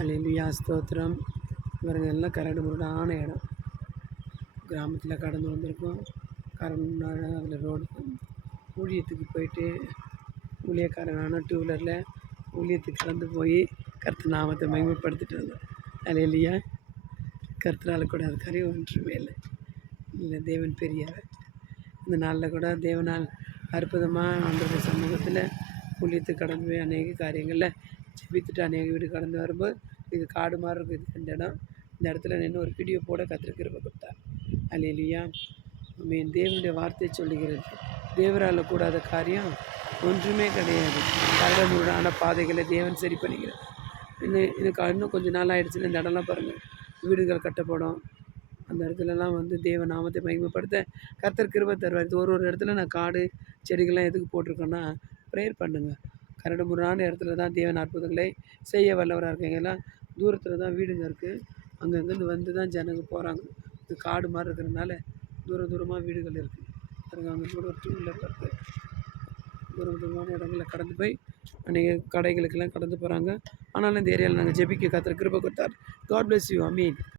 அல்லேலூயா ஸ்தோத்திரம். இவருங்க எல்லாம் கரடு முரடான இடம். கிராமத்தில் கடந்து வந்திருக்கோம். கரடு அதில் ரோடு ஊழியத்துக்கு போயிட்டு ஊழியக்காரனான டூ வீலரில் ஊழியத்துக்கு கடந்து போய் கர்த்தர் நாமத்தை மகிமைப்படுத்திட்டு வந்தோம். அல்லேலூயா. கர்த்தரால் கூட அது காரியம் ஒன்றுமே இல்லை. தேவன் பெரியவர். இந்த நாளில் கூட தேவனால் அற்புதமாக ஆண்டவருடைய சமூகத்தில் ஊழியத்துக்கு கடந்து போய் அநேக காரியங்களில் ஜெபித்துட்டு அநேக வீடு கடந்து வரும்போது இது காடு மாதிரி இருக்குது இந்த இடம். இந்த இடத்துல நின்று ஒரு வீடியோ போட கர்த்தர் கிருபை கொடுத்தார். அல்லேலூயா. ஆமென். தேவனுடைய வார்த்தை சொல்லுகிறது, தேவரால் கூடாத காரியம் ஒன்றுமே கிடையாது. கரடுமுரடான பாதைகளை தேவன் சரி பண்ணிக்கிறார். இன்னும் கொஞ்சம் நாள் ஆகிடுச்சுன்னா இந்த இடம்லாம் பாருங்கள், வீடுகள் கட்டப்படும். அந்த இடத்துலலாம் தேவ நாமத்தை மகிமைப்படுத்த கர்த்தர் கிருபை தருவார். இது ஒரு இடத்துல நான் காடு செடிகள்லாம் எதுக்கு போட்டிருக்கேன்னா, ப்ரேயர் பண்ணுங்கள். கரடுமுரடான இடத்துல தான் தேவன் அற்புதங்களை செய்ய வல்லவராக இருக்காங்க. எல்லாம் தூரத்தில் தான் வீடுங்க இருக்குது. அங்கங்கேருந்து தான் ஜனங்க போகிறாங்க. இது காடு மாதிரி இருக்கிறதுனால தூரமாக வீடுகள் இருக்குது. பாருங்கள், அங்கே கூட ஒரு டூ வீலர் இருக்குது. தூரமான இடங்களில் கடந்து போய் அநேக கடைகளுக்கெல்லாம் கடந்து போகிறாங்க. ஆனாலும் இந்த ஏரியாவில் நாங்கள் ஜெபிக்க கர்த்தர் கிருபை கொடுத்தார். God bless you. ஆமென்.